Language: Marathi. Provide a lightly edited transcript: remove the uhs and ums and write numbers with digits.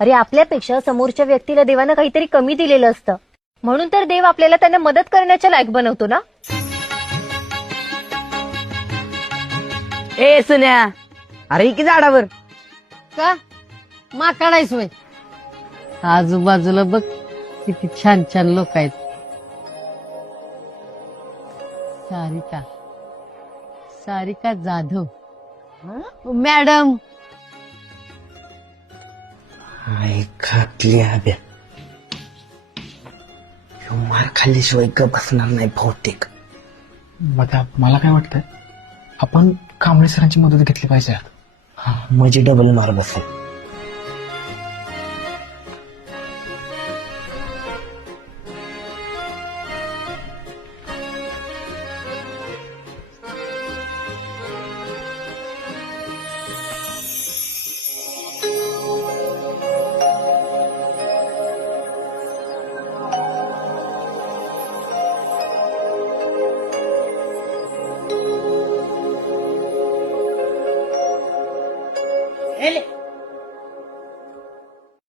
अरे आपल्यापेक्षा समोरच्या व्यक्तीला देवानं काहीतरी कमी दिलेलं असतं, म्हणून तर देव आपल्याला त्यांना मदत करण्याच्या लायक बनवतो ना. ए सुन्या, अरे की झाडावर का माकडायस वय? आजूबाजूला बघ किती छान छान लोक आहेत. सारिका सारिका जाधव मॅडम. खातली हव्या मार खाल्ल्याशिवाय ग बसणार नाही बहुतेक. मला काय वाटतंय, आपण कांबळे सरांची मदत घेतली पाहिजे. हा म्हणजे डबल मार बसेल. ए,